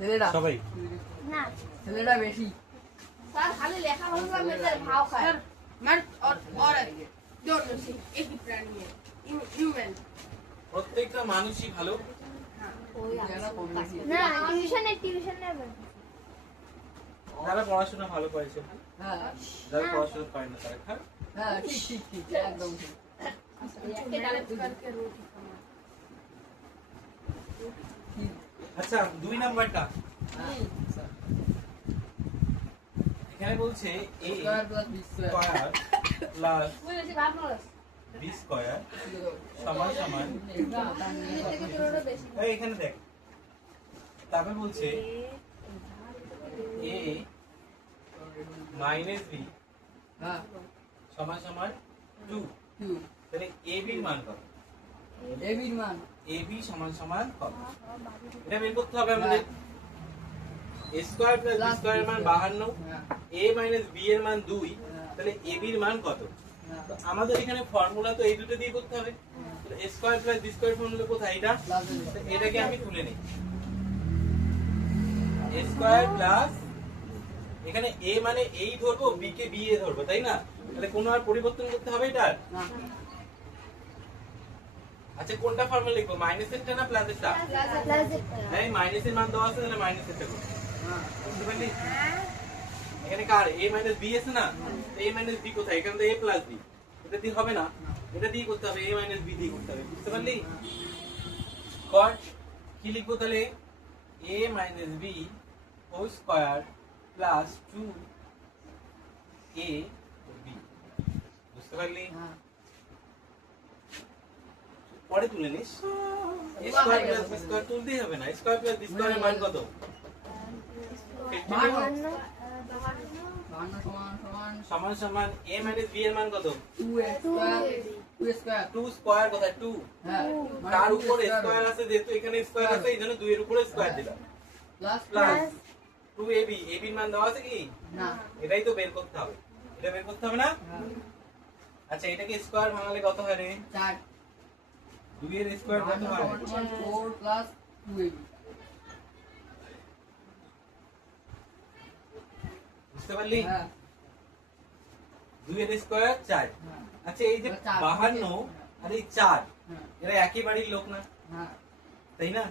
ছেলেরা সবাই না ছেলেরা বেশি सर खाली लेखा होगा मेरे भाव का सर मर्द और दोनों से एक ही प्राणी है ह्यूमन প্রত্যেকটা মানুষই ভালো। না টিউশনে যারা পড়াশোনা ভালো করেছে, হ্যাঁ যারা পড়াশোনা করে না তারা খারাপ। হ্যাঁ ঠিক ঠিক ঠিক একদম ঠিক। আচ্ছা 2 নাম্বারটা এখানে বলছে a square plus b square square plus b square সমান সমান এই এখানে দেখ, তারপর বলছে a মাইনাস বি হ্যাঁ সমান সমান 2। 2 তাহলে a b এর মান কত? a b এর মান a b সমান সমান কত? এটা বের করতে হবে আমাদের। a square plus b square এর মান 52, হ্যাঁ a মাইনাস b এর মান 2, তাহলে a b এর মান কত? তো আমাদের এখানে ফর্মুলা তো এই দুটো দিয়ে করতে হবে। তাহলে a square plus b square formula কোথায়? এটা তো এটাকে আমি তুলে নিই। a স্কয়ার প্লাস এখানে a মানে এই ধরবো, b কে b এ ধরবো, তাই না? তাহলে কোনো আর পরিবর্তন করতে হবে এটা? না আচ্ছা কোনটা ফর্মুলা লিখবো, মাইনাসেরটা না প্লাসেরটা? হ্যাঁ মাইনাসের মান দেওয়া আছে, তাহলে মাইনাসেরটা করব। হ্যাঁ বুঝতে পারলি? এখানে কার a মাইনাস b আছে না, a মাইনাস b কোথায়? এখানে তো a প্লাস b, এটা দিয়ে হবে না, এটা দিয়ে করতে হবে, a মাইনাস b দিয়ে করতে হবে। বুঝতে পারলি? কর কি লিখবো তাহলে? a minus b whole square plus 2 a b। বুঝতে পারলি? হ্যাঁ পরে তুলে নিস। a square plus b square তুলতেই হবে না, স্কয়ার প্লাস b স্কয়ার এর মান কত? 52 সমান সমান a মাইনাস b এর মান কত? 2 স্কয়ার 2 স্কয়ার কোথায়? 2 হ্যাঁ তার উপরে স্কয়ার আছে, যেহেতু এখানে স্কয়ার আছে এইজন্য 2 এর উপরে স্কয়ার দিলাম, প্লাস প্লাস 2ab, ab এর মান দেওয়া আছে কি? না এটাই তো বের করতে হবে, এটা বের করতে হবে না? আচ্ছা এটাকে স্কয়ার ভাঙালে কত হয় রে? 4 2 এর স্কয়ার কত হয়? 4 প্লাস 2ab বুঝতে পারলি? হ্যাঁ 2 এর স্কয়ার 4। হ্যাঁ আচ্ছা এই যে 52 আর এই 4 এরা একই বাড়ির লোক না, হ্যাঁ তাই না?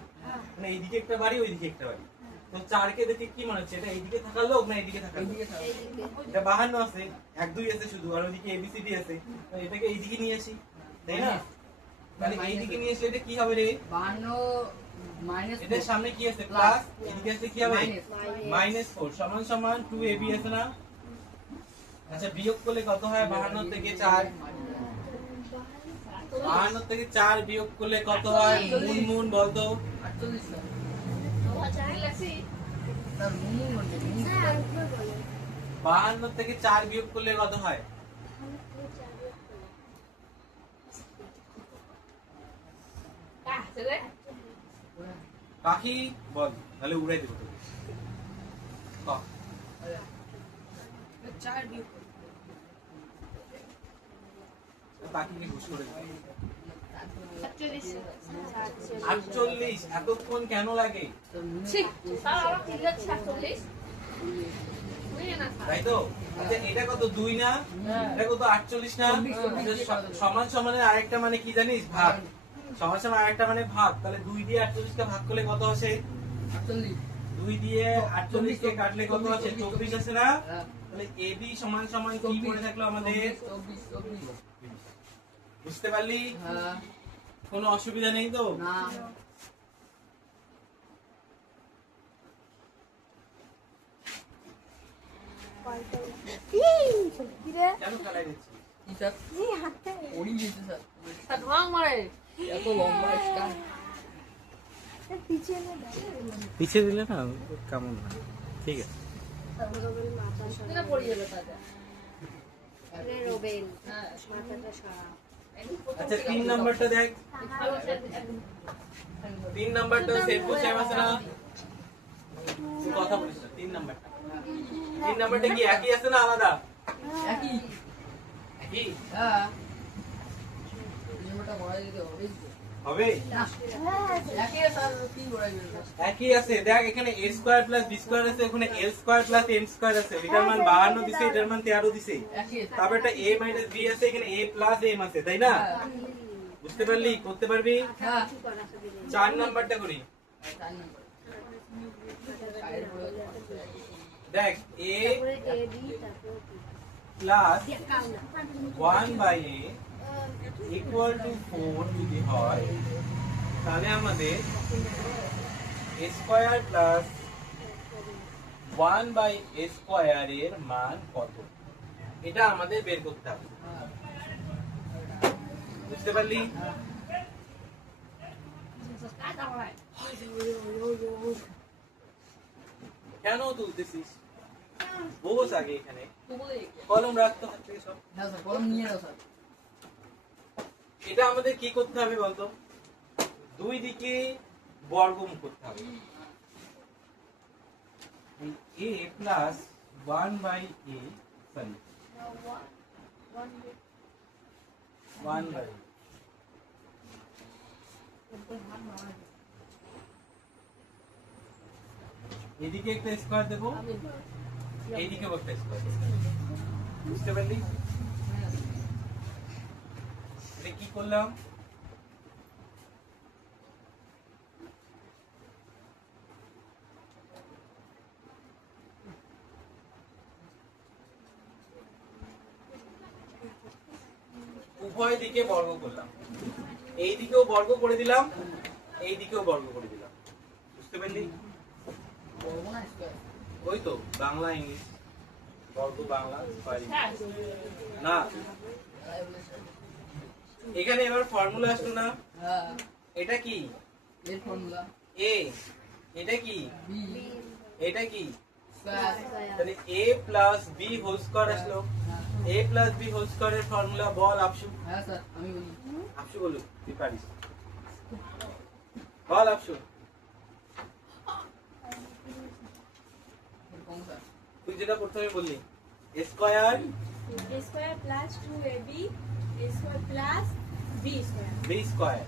মানে এইদিকে একটা বাড়ি, ওইদিকে একটা বাড়ি। তো 4 কে দেখে কি মনে হচ্ছে, এটা এইদিকে থাকার লোক না এইদিকে থাকার লোক? এইদিকে থাকো এটা 52 আছে, 1 2 আছে শুধু, আর ওইদিকে ABCD আছে, তো এটাকে এইদিকে নিয়ে আসি, তাই না? তাহলে এইদিকে নিয়ে আসলে এটা কি হবে রে? 52 মাইনাস এটার সামনে কি আছে? প্লাস, এদিকে আছে কি হবে? -4 সমান সমান 2ab আছে না? আচ্ছা বিয়োগ করলে কত হয়? 52 থেকে 4, 52 থেকে 4 বিয়োগ করলে কত হয়? মুন বলতো। 48 স্যার মুন বলতে 52 থেকে 4 বিয়োগ করলে কত হয়? পাখি বল, তাহলে উড়াই দেবো তোকে। পাখিকে ঘুষ করে দেবে। 48 এতক্ষণ কেন লাগে? তাই তো? আচ্ছা এটা কত? 2 না? এটা কত? 48 না? সমান সমানের আরেকটা মানে কি জানিস? ভাগ। সমান সমান আরেকটা মানে ভাগ। তাহলে 2 দিয়ে 48 কে ভাগ করলে কত আসে? 48 2 দিয়ে 48 কে কাটলে কত আসে? 24 আসে না? তাহলে AB সমান সমান কি পড়ে থাকলো আমাদের? 24 বুঝতে পারলি? হ্যাঁ কোনো অসুবিধা নেই তো? না কেন খেলাই দিচ্ছি? কি স্যার ওড়ি দিতে স্যার এত লম্বা স্টার পিছিয়ে দিলে না কেমন হয়? ঠিক আছে। আচ্ছা 3 নাম্বারটা দেখ, 3 নাম্বারটা সেম টু সেম আছে না? তুই কথা বলিস না। 3 নাম্বারটা, 3 নাম্বারটা কি একই আছে না আলাদা? একই একই। হ্যাঁ নম্বরটা বড় দিতে হবে হবে একই স্যার কি বড়াই গেল একই আছে দেখ এখানে a square plus b square আছে ওখানে l square plus m square আছে এটার মান 52 দিছে এটার মান 13 দিছে একই তারপর এটা a মাইনাস b আছে এখানে a প্লাস m আছে তাই না বুঝতে পারলি করতে পারবি হ্যাঁ 4 নাম্বারটা করি 4 নম্বর দেখ a তারপরে এ বি তারপরে plus 1 by a equal to 4 যদি হয় তাহলে আমাদের a square plus 1 by a square এর মান কত এটা আমাদের বের করতে হবে বুঝতে পারলি কেন তুলতেছিস বস আগে এখানে কলম রাখতে হচ্ছে সব না স্যার কলম নিয়ে নাও স্যার এটা আমাদের কি করতে হবে বলতো দুই দিকে বর্গমূল করতে হবে a plus 1 by a sorry 1 by এদিকে একটা স্কয়ার দেব এইদিকে একটা স্কয়ার বুঝতে পারলি এটা কি করলাম উভয় দিকে বর্গ করলাম এই দিকেও বর্গ করে দিলাম এই দিকেও বর্গ করে দিলাম বুঝতে পারলি বর্গ না স্কয়ার ওই তো বাংলা ইংলিশ বর্গ বাংলা স্কয়ার না এখানে এবার ফর্মুলা আসলো না হ্যাঁ এটা কি এর ফর্মুলা a এটা কি বি এটা কি স্কয়ার তাহলে a plus b whole square আসলো a প্লাস b হোল স্কয়ারের ফর্মুলা বল আপসু হ্যাঁ স্যার আমি বলি আপসু বলো তুই পারিস বল আপসু কোন স্যার তুই যেটা প্রথমে বললি square a square plus 2ab a square plus b square b square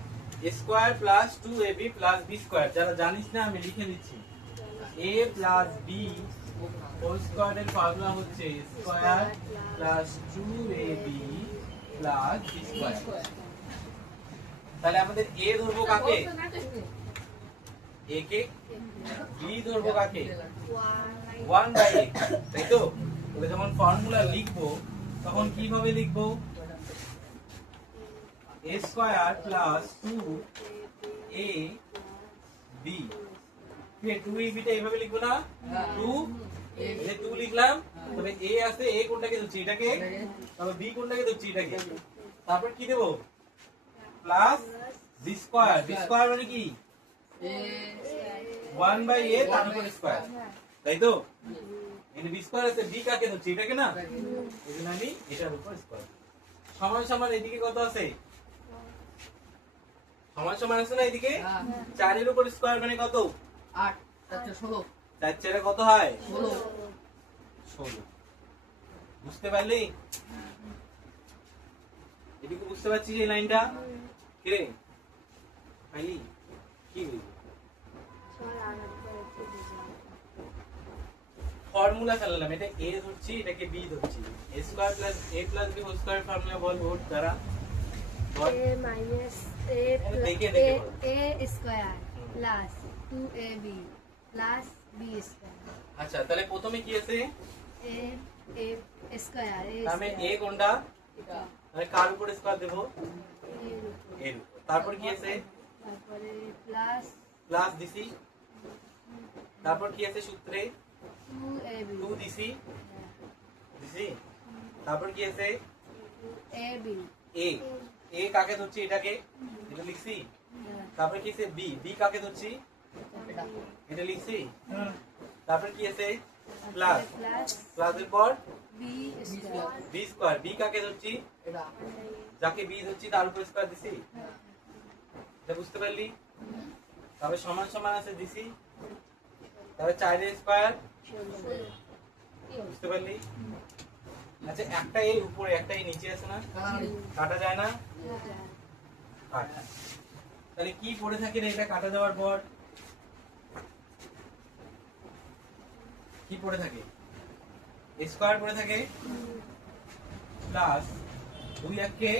square plus 2ab plus b square যারা জানিস না আমি লিখে দিচ্ছি a প্লাস b হোল স্কয়ারের ফর্মুলা হচ্ছে square plus 2ab plus b square তাহলে আমাদের a ধরবো কাকে a কে b ধরবো কাকে 1 বাই a তাই তো তাহলে যখন ফর্মুলা লিখবো তখন কিভাবে লিখবো a square plus 2 a b এই 2ab টা এইভাবে লিখবো না 2 এই 2 লিখলাম তবে a আছে a কোনটাকে ধরছি এটাকে তবে b কোনটাকে ধরছি এটাকে তারপর কি দেব plus b square b square মানে কি এ 1 বাই a তার উপর স্কয়ার তাই তো এখানে b স্কয়ার আছে b কাকে ধরছি এটাকে না এজন্য আমি এটার উপর স্কয়ার সমান সমান এদিকে কত আছে সমান সমান আছে না এদিকে হ্যাঁ 4 এর উপর স্কয়ার মানে কত 8 4 16 4 4 কত হয় 16 16 বুঝতে পারলি এদিকে বুঝতে পারছিস এই লাইনটা কি রে পাইলি কি বুঝলি ফর্মুলা ফেললাম এটা a ধরছি এটাকে b ধরছি a square plus a plus b whole square formula বল ভোট দ্বারা বল a minus দেখে দেখে বল। a square plus 2ab plus b square আচ্ছা তাহলে প্রথমে কি আছে a square আমি a কোনটা এটা মানে কার উপর স্কয়ার দেব এর উপর। তারপর কি আছে তারপরে প্লাস প্লাস দিছি তারপর কি আছে সূত্রে 2ab 2 দিছি দিছি তারপর কি আছে ab a a কাকে ধরছি এটাকে এটা লিখছি তারপর কি আছে b b কাকে ধরছি এটা এটা লিখছি তারপর কি আছে প্লাস প্লাস প্লাসের পর b square b square b কাকে ধরছি এটা যাকে b ধরছি তার উপর স্কয়ার দিছি এটা বুঝতে পারলি তবে সমান সমান আছে দিছি তবে 4 এর স্কয়ার বুঝতে পারলি আচ্ছা একটা এই উপরে একটা এই নিচে আছে না কাটাকাটি কাটা যায় না কাট তাহলে কি পড়ে থাকে রে এটা কাটা যাওয়ার পর? কি পড়ে থাকে? স্কয়ার পড়ে থাকে প্লাস 2 1 কে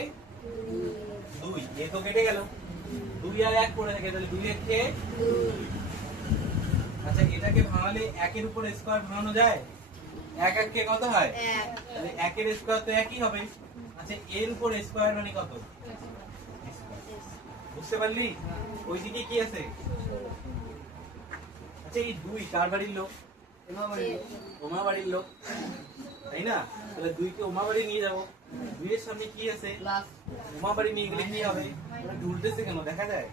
2, এ তো কেটে গেল। 2 আর 1 পড়ে থাকে, তাহলে 2 1 কে 2। আচ্ছা এটাকে ভাঙালে 1 এর উপর স্কয়ার ভাঙানো যায়? 1 1 কে কত হয়? 1। তাহলে 1 এর স্কয়ার তো একই হবে। আচ্ছা এর উপর স্কয়ার মানে কত? বুঝতে পারলি? ওইদিকে কি আছে? আচ্ছা এই 2 কার বাড়ির লোক? ওমা বাড়ির লোক, তাই না? তাহলে 2 কে ওমা বাড়ি নিয়ে যাব। 2 এর সামনে কি আছে? প্লাস ওমা বাড়ি নিয়ে গেলে কি হবে? ওটা ঢুলতেছে কেন দেখা যায়?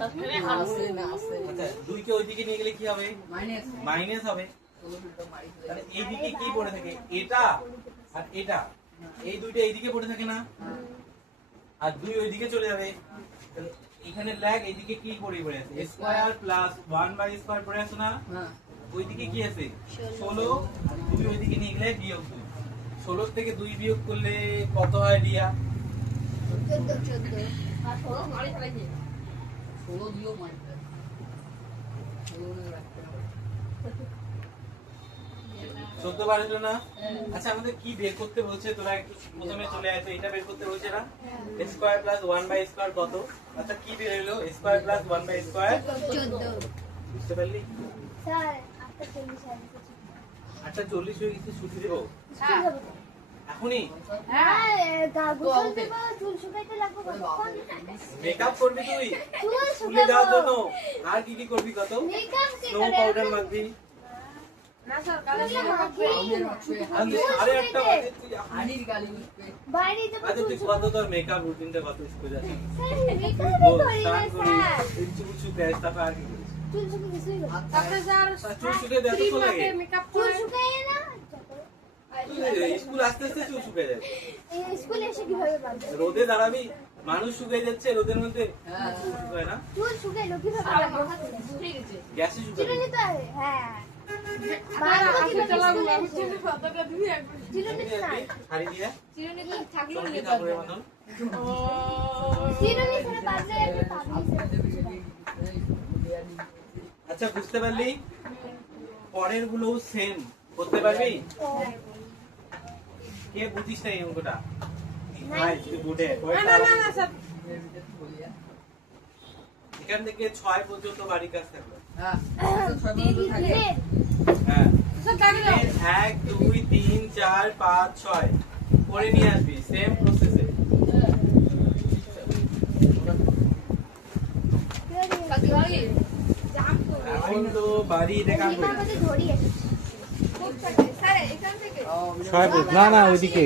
তারপরে আসে না আসে আচ্ছা 2 কে ওইদিকে নিয়ে গেলে কি হবে? মাইনাস মাইনাস হবে। তাহলে এইদিকে কি পড়ে থাকে? এটা আর এটা, এই দুইটা এইদিকে পড়ে থাকে না? আর 2 ওইদিকে চলে যাবে। তাহলে এখানে ল্যাগ, এইদিকে কি পড়ে আছে? স্কয়ার প্লাস 1 বাই স্কয়ার পড়ে আছে না? হ্যাঁ ওইদিকে কি আছে? 16। আর 2 ওইদিকে নিয়ে গেলে বিয়োগ 2। 16 থেকে 2 বিয়োগ করলে কত হয় রিয়া? 14 আর 16 মারি ফেলাইছে 16 দিও মারতে 16 রাখতে হবে 14 বার হলো না? আচ্ছা আমাদের কি বের করতে বলছে? তোরা একটু প্রথমে চলে আসো, এটা বের করতে বলছে না? স্কয়ার প্লাস 1 বাই স্কয়ার কত? আচ্ছা কি বের হলো? স্কয়ার প্লাস 1 বাই স্কয়ার 14 বুঝতে পারলি? স্যার আপনার 40 আছে। 8:40 হয়ে গেছে, ছুটি দেব হ্যাঁ এখনই? হ্যাঁ গা গোসল দেব, চুল শুকাইতে লাগবে কতক্ষণ? মেকআপ করবি তুই চুল স্কুলে যাওয়ার শুকাবো। জন্য? আর কি কি করবি কত? মেকআপ কি স্নো করে? পাউডার মাখবি? না স্যার কালে আরে 8:30 বাজে তুই হানির গালি উঠবে বাইরে যাব আচ্ছা তুই কত তোর মেকআপ রুটিনটা কত স্কুলে যাচ্ছিস? স্যার মেকআপ বল, করি না স্নান করি, স্যার। চুল শুকাই, তারপর আর কি করিস? চুল শুকিয়ে কিছুই না। তারপরে স্যার চুল শুকিয়ে দেয় তো লাগে? মেকআপ চুল করে শুকাইয়ে না? তুই স্কুল আসতে আসতে চুল শুকিয়ে যায়। এই স্কুলে এসে কিভাবে বাঁধবে? রোদে দাঁড়াবি, মানুষ শুকিয়ে যাচ্ছে রোদের মধ্যে, হ্যাঁ চুল শুকায় না? চুল শুকাইলো কিভাবে আর বাঁধবে? মাথা উঠে গেছে গ্যাসে শুকাবি। চিরুনি তো আছে, হ্যাঁ। আর বাঁধবো আজকে কিভাবে চালাবো স্কুলে আমি এসে? চিনি কতটা দিবি একবার চিরুনি তো নাই। শাড়ি দিয়ে চিরুনি তো থাকলো না। চলবি ঠাকুরের মতন। চিরুনি ছাড়া বাঁধলে আমি পাবি। আচ্ছা বুঝতে পারলি? পরের গুলো সেম করতে পারবি? কে বুঝিস না এই অঙ্কটা? ভাই তুই বুঝে না না না স্যার এখান থেকে 6 পর্যন্ত বাড়ি কাজ থাকলো। হ্যাঁ দিদি দিলে হ্যাঁ স্যার দাঁড়িয়ে যাও 1 2 3 4 5 6 করে নিয়ে আসবি সেম প্রসেসে। এখন তো বাড়ি দেখা সীমা আমাদের ধরিয়ে স্যার এখান থেকে না না ওইদিকে